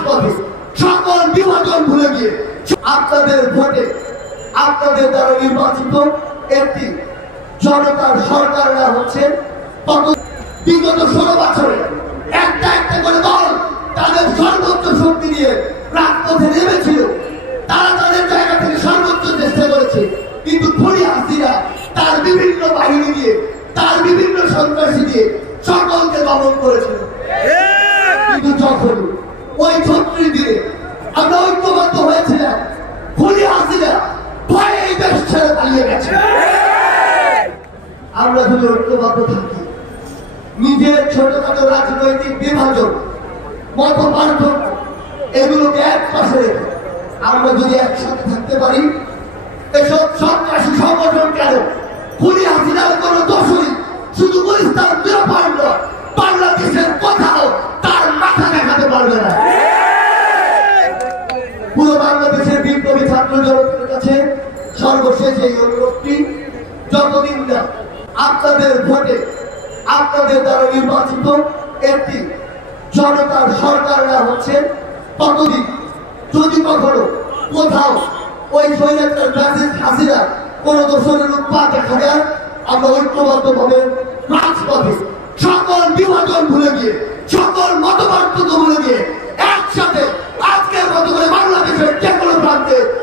রাজপথে সকল বিভাজন ভুলে গিয়ে আপনাদের ভোটে আপনাদের দ্বারা নির্বাচিত একটি জনতার সরকাররা হচ্ছে বিগত ষোলো বছরে একটা একটা করে দল তাদের সর্বোচ্চ শক্তি নিয়ে রাজপথে নেমেছিল। তারা তাদের জায়গা থেকে সর্বোচ্চ চেষ্টা করেছে। কিন্তু খুনি হাসিনা তার বিভিন্ন বাহিনী দিয়ে তার বিভিন্ন সন্ত্রাসী দিয়ে সকলকে দমন করেছিল। কিন্তু যখন ওই ছত্রিশ দিনে আমরা ঐক্যবদ্ধ হয়েছিলাম খুনি হাসিনা। ভয়ে এই দেশ ছেড়ে পালিয়ে গেছে। আমরা যদি ঐক্যবদ্ধ থাকি, নিজের ছোটখাটো রাজনৈতিক বিভাজন, মত পার্থক্য, এগুলোকে এক পাশে রেখে আমরা যদি একসাথে থাকতে পারি, এসব সন্ত্রাসী সংগঠন কেন খুনি হাসিনার কোন দোষী শুধু গুলিস্তান নিরাপদ বাংলাদেশের বিপ্লবী ছাত্র জগতের কাছে সর্বশেষ এই অনুরোধটি, যতদিন না আপনাদের ভোটে আপনাদের দ্বারা নির্বাচিত একটি জনতার সরকাররা হচ্ছে, ততদিন যদি কখনো কোথাও ওই স্বৈরাচার ব্রাজিল হাসিনা কোন দোষরের উৎপাদ দেখা যায় আমরা ঐক্যবদ্ধ ভাবে রাজপথে সকল বিভাজন ভুলে গিয়ে, সকল মতপার্থক্য ভুলে থাকবে